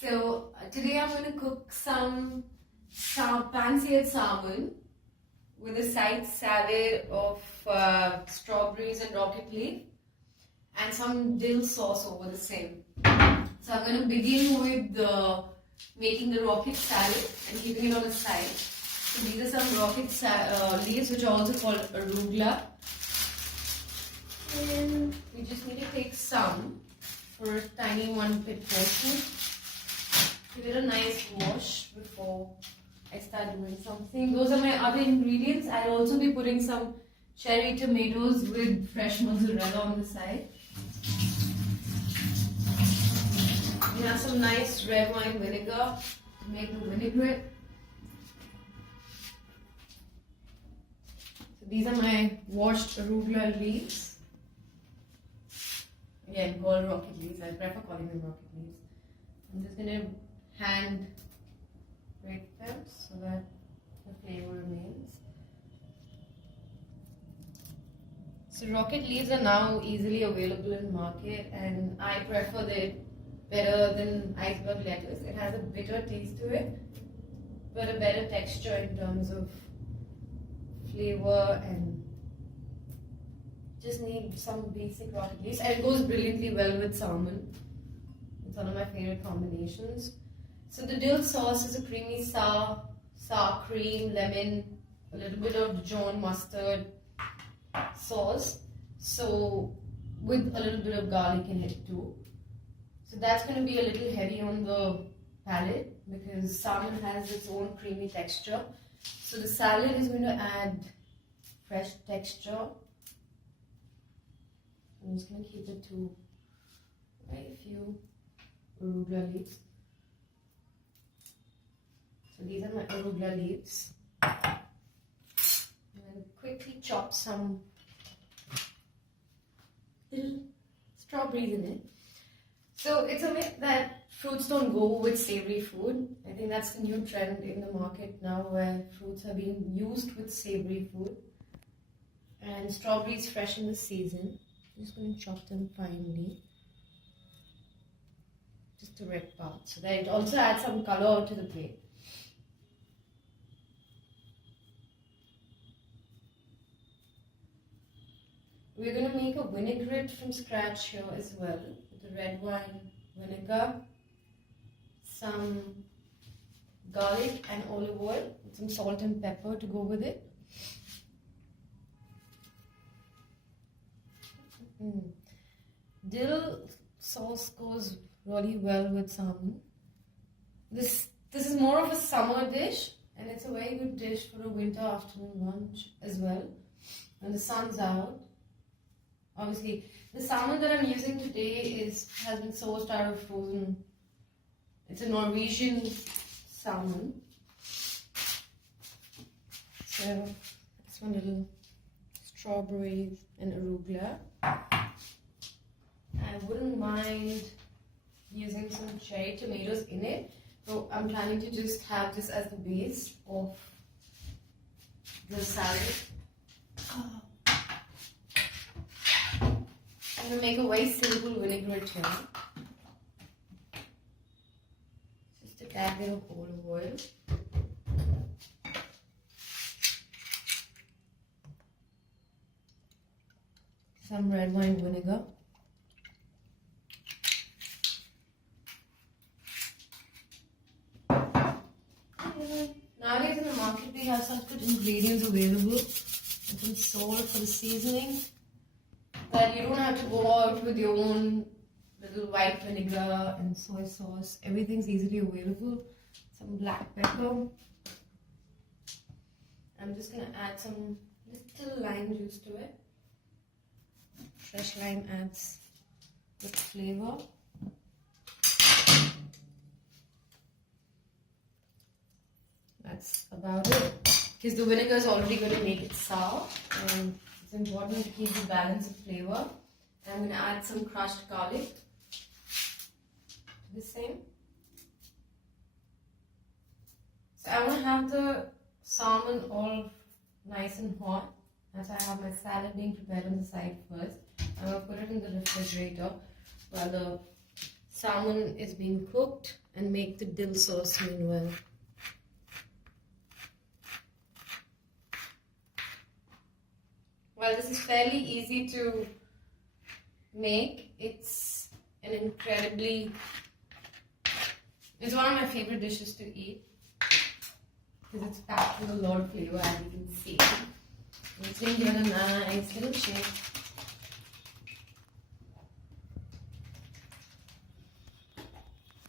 So today I'm going to cook some pan-seared salmon with a side salad of strawberries and rocket leaf and some dill sauce over the same. So I'm going to begin with making the rocket salad and keeping it on the side. So these are some rocket leaves, which are also called arugula. And we just need to take some for a tiny 1 pit portion. Give it a nice wash before I start doing something. Those are my other ingredients. I'll also be putting some cherry tomatoes with fresh mozzarella on the side. We have some nice red wine vinegar to make the vinaigrette. So these are my washed arugula leaves. Again, called rocket leaves. I prefer calling them rocket leaves. I'm just going to hand grate them so that the flavor remains. So rocket leaves are now easily available in market, and I prefer it better than iceberg lettuce. It has a bitter taste to it, but a better texture in terms of flavor, and just need some basic rocket leaves. And it goes brilliantly well with salmon. It's one of my favorite combinations. So the dill sauce is a creamy sour cream, lemon, a little bit of Dijon mustard sauce. So with a little bit of garlic in it too. So that's going to be a little heavy on the palate because salmon has its own creamy texture. So the salad is going to add fresh texture. I'm just going to keep it to a few arugula leaves. So these are my arugula leaves. And then quickly chop some little strawberries in it. So it's a myth that fruits don't go with savory food. I think that's the new trend in the market now, where fruits are being used with savory food. And strawberries fresh in the season. I'm just going to chop them finely. Just the red part, so that it also adds some color to the plate. We're going to make a vinaigrette from scratch here as well. The red wine vinegar, some garlic and olive oil, with some salt and pepper to go with it. Dill sauce goes really well with salmon. This is more of a summer dish, and it's a very good dish for a winter afternoon lunch as well. When the sun's out. Obviously, the salmon that I'm using today has been sourced out of frozen. It's a Norwegian salmon. So, this one little strawberries and arugula. I wouldn't mind using some cherry tomatoes in it. So I'm planning to just have this as the base of the salad. I'm going to make a very simple vinaigrette here. Just a tad bit of olive oil. Some red wine vinegar. Nowadays in the market we have such good ingredients available. Some salt for the seasoning, that you don't have to go out with your own little white vinegar and soy sauce. Everything's easily available. Some black pepper. I'm just going to add some little lime juice to it. Fresh lime adds good flavor. That's about it. Because the vinegar is already going to make it sour, and it's important to keep the balance of flavor. I'm going to add some crushed garlic to the same. So I want to have the salmon all nice and hot. That's why I have my salad being prepared on the side first. I'm going to put it in the refrigerator while the salmon is being cooked and make the dill sauce meanwhile. While this is fairly easy to make, it's one of my favorite dishes to eat because it's packed with a lot of flavor, as you can see. It's going to give it a nice little shape.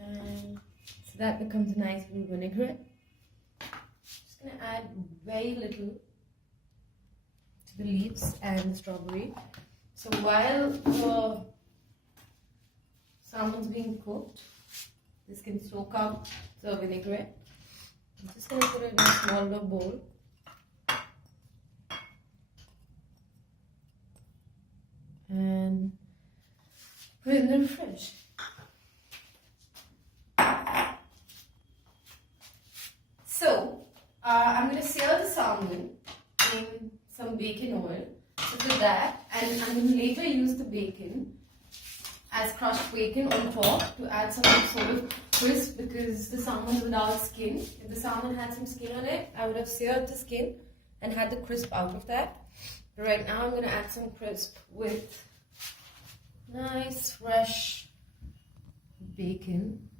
And so that becomes a nice little vinaigrette. Just going to add very little to the leaves and the strawberry. So while the salmon's being cooked, this can soak up the vinaigrette. I'm just going to put it in a smaller bowl. And put it in the fridge. So, I'm going to sear the salmon in some bacon oil. So for that, and I'm going to later use the bacon as crushed bacon on top to add some sort of crisp, because the salmon is without skin. If the salmon had some skin on it, I would have seared the skin and had the crisp out of that. But right now I'm going to add some crisp with nice fresh bacon.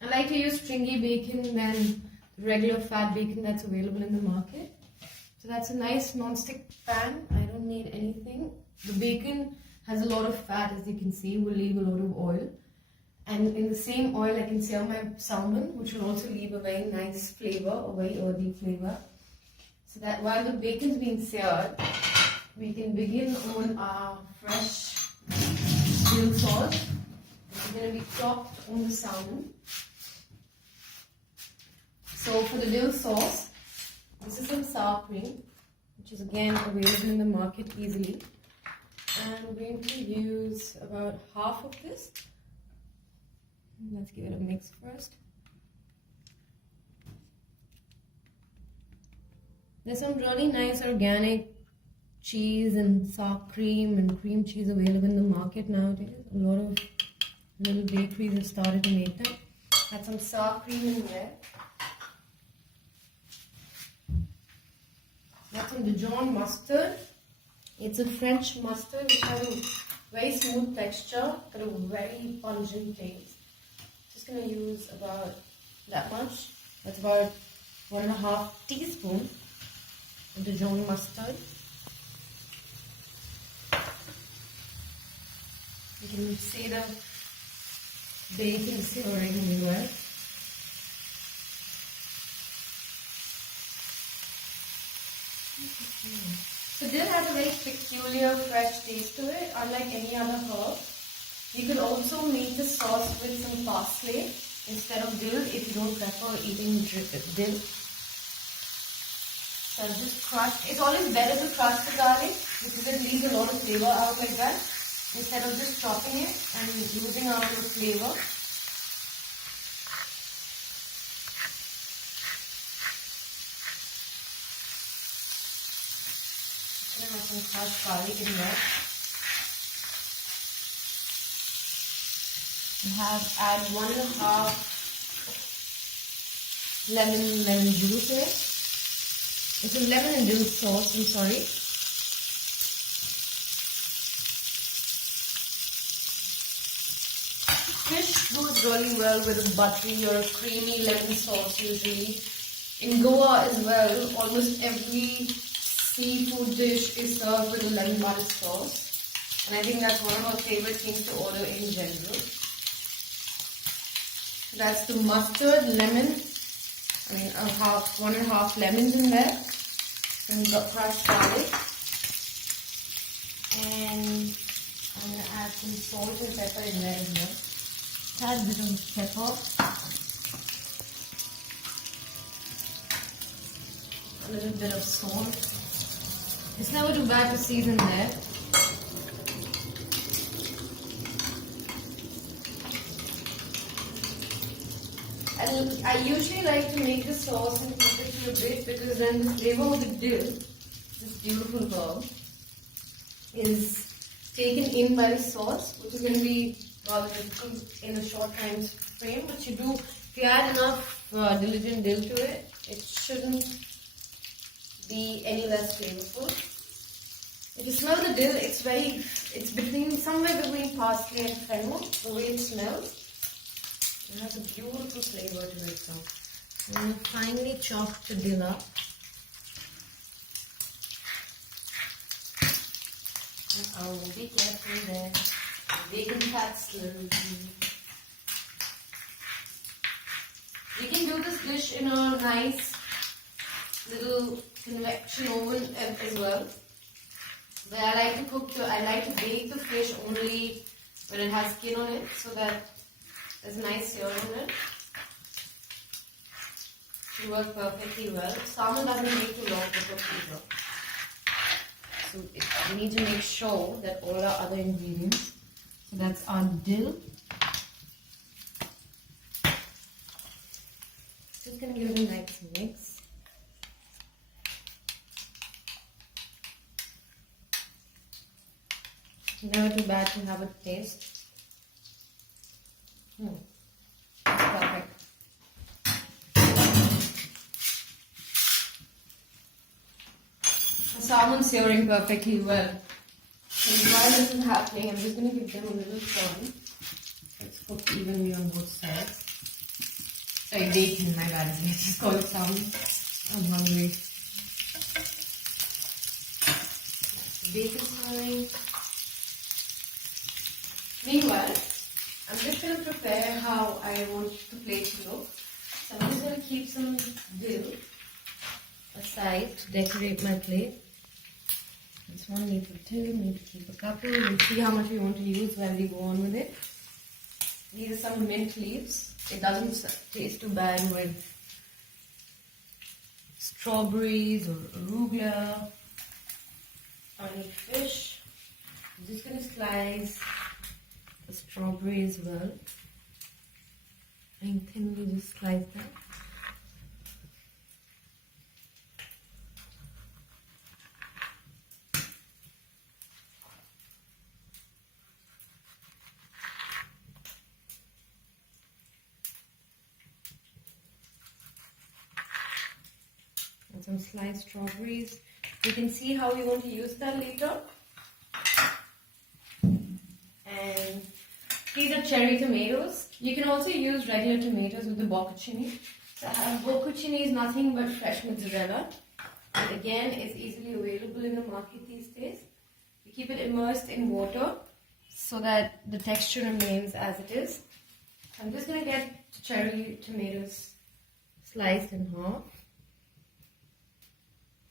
I like to use stringy bacon than the regular fat bacon that's available in the market. So that's a nice non-stick pan. I don't need anything. The bacon has a lot of fat, as you can see, will leave a lot of oil. And in the same oil I can sear my salmon, which will also leave a very nice flavor, a very earthy flavor. So that while the bacon's being seared, we can begin on our fresh dill sauce. It's going to be chopped on the salmon. So for the dill sauce, this is some sour cream, which is again available in the market easily. And we're going to use about half of this. Let's give it a mix first. There's some really nice organic cheese and sour cream and cream cheese available in the market nowadays. A lot of little bakeries have started to make them. Add some sour cream in there. Got some Dijon mustard. It's a French mustard which has a very smooth texture but a very pungent taste. Just going to use about that much. That's about 1.5 teaspoons of Dijon mustard. You can see the bacon simmering really well. So dill has a very peculiar fresh taste to it, unlike any other herb. You could also make the sauce with some parsley instead of dill if you don't prefer eating dill. So I've just crushed. It's always better to crush the garlic because it leaves a lot of flavor out like that, instead of just chopping it and losing out the flavor. I'm going to have some crushed garlic in there. Add 1.5 lemon juice in it. It's a lemon and dill sauce, I'm sorry. Fish goes really well with a buttery or a creamy lemon sauce usually. In Goa as well, almost every seafood dish is served with a lemon butter sauce. And I think that's one of my favorite things to order in general. That's the mustard, lemon, 1.5 lemons in there. And got crushed garlic. And I'm going to add some salt and pepper in there as well. Add a bit of pepper. A little bit of salt. It's never too bad to season there. And I usually like to make the sauce and cook it for a bit, because then the flavor of the dill, this beautiful herb, is taken in by the sauce, which is going to be rather difficult in a short time frame. But you do, if you add enough diligent dill to it, it shouldn't be any less flavorful. If you smell the dill, it's between, somewhere between parsley and fennel, the way it smells. It has a beautiful flavor to it. So I'm going to finely chop the dill up. Oh, be careful there. Bacon fat slowly. You can do this dish in a nice little convection oven as well. But I like to bake the fish only when it has skin on it, so that there's nice sear on it. It will work perfectly well. Salmon doesn't take too long to cook either. So we need to make sure that all our other ingredients, so that's our dill. Just going to give it a nice mix. Never too bad to have a taste. Perfect. The salmon's searing perfectly well. And while this is happening, I'm just going to give them a little turn. It's cooked evenly on both sides. Sorry, bacon, my bad. I just call it salmon. I'm hungry. Bacon frying. Meanwhile, I'm just going to prepare how I want the plate to look. So I'm just going to keep some dill aside to decorate my plate. This one needs a dill, need to keep a couple. We'll see how much we want to use while we go on with it. These are some mint leaves. It doesn't taste too bad with strawberries or arugula. I need fish. I'm just going to slice the strawberry as well. And thinly just slice that. And some sliced strawberries. You can see how we want to use that later. And these are cherry tomatoes. You can also use regular tomatoes with the bocconcini. So I have bocconcini is nothing but fresh mozzarella. And again, it's easily available in the market these days. You keep it immersed in water so that the texture remains as it is. I'm just going to get cherry tomatoes sliced in half.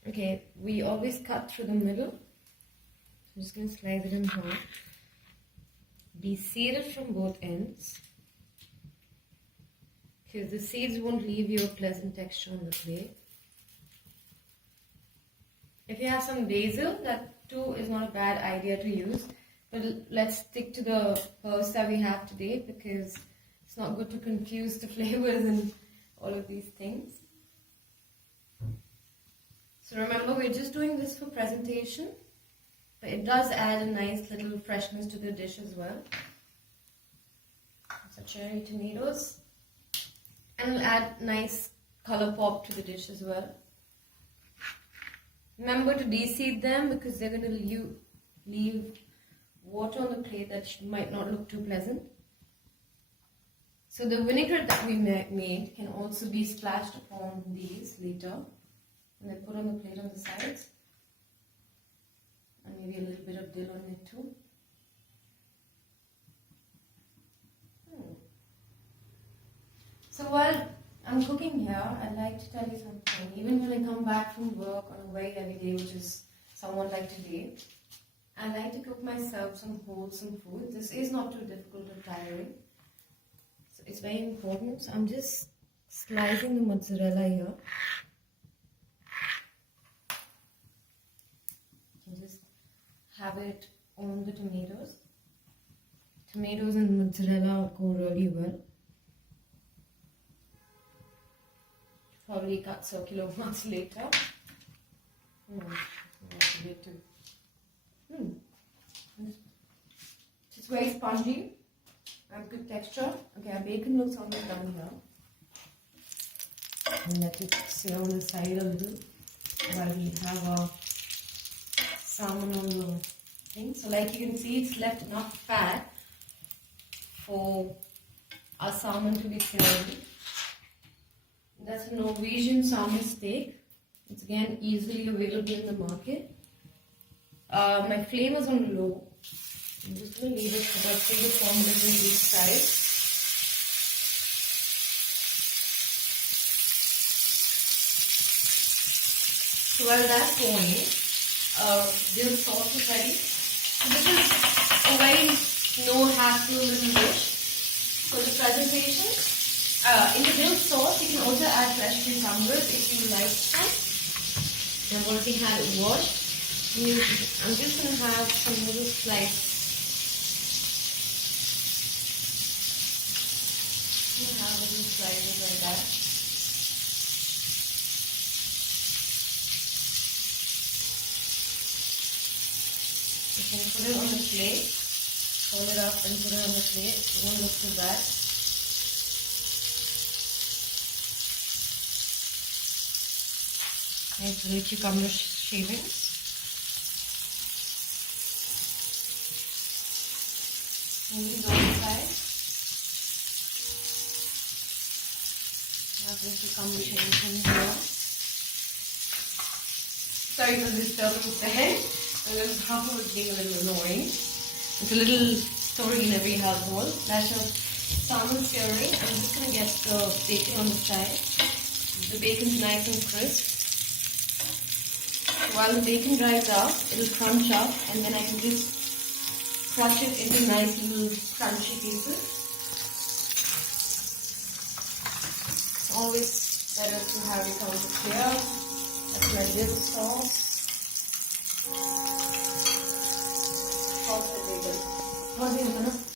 Okay, we always cut through the middle. So I'm just going to slice it in half. Be seeded from both ends, because the seeds won't leave you a pleasant texture on the plate. If you have some basil, that too is not a bad idea to use. But let's stick to the herbs that we have today, because it's not good to confuse the flavors and all of these things. So remember, we're just doing this for presentation. But it does add a nice little freshness to the dish as well. So cherry tomatoes. And it'll add nice color pop to the dish as well. Remember to de-seed them, because they're going to leave water on the plate that might not look too pleasant. So the vinaigrette that we made can also be splashed upon these later. And then put on the plate on the sides. And maybe a little bit of dill on it too. So while I'm cooking here, I'd like to tell you something. Even when I come back from work on a very heavy day, which is somewhat like today, I like to cook myself some wholesome food. This is not too difficult or tiring. So it's very important. So I'm just slicing the mozzarella here. Just have it on the tomatoes. Tomatoes and mozzarella go really well. Probably cut circular ones later. It's very spongy and good texture. Okay, our bacon looks almost done here. And let it sear on the side a little while we have our salmon on the thing. So like you can see, it's left enough fat for our salmon to be seared. That's a Norwegian salmon steak. It's again easily available in the market. My flame is on low. I'm just going to leave it for about 3 to 4 minutes on each side. So while that's going, dill sauce is ready. So this is a very no hassle little dish for the presentation. In the dill sauce, you can also add fresh cucumbers if you like some. I've already had it washed. I'm just going to have some little slice. I'm going to have little slices like that. You can put it on the plate, fold it up and put it on the plate. It won't look too bad. Nice little cucumber shavings. Maybe the other side. Have the cucumber shavings in here. Sorry for the disturbance there. This half of it being a little annoying. It's a little story in every household. That's your salmon searing. I'm just going to get the bacon on the side. The bacon's nice and crisp. So while the bacon dries out, it'll crunch up and then I can just crush it into nice little crunchy pieces. Always better to have it on the clear. That's my dill sauce. Salt the bacon.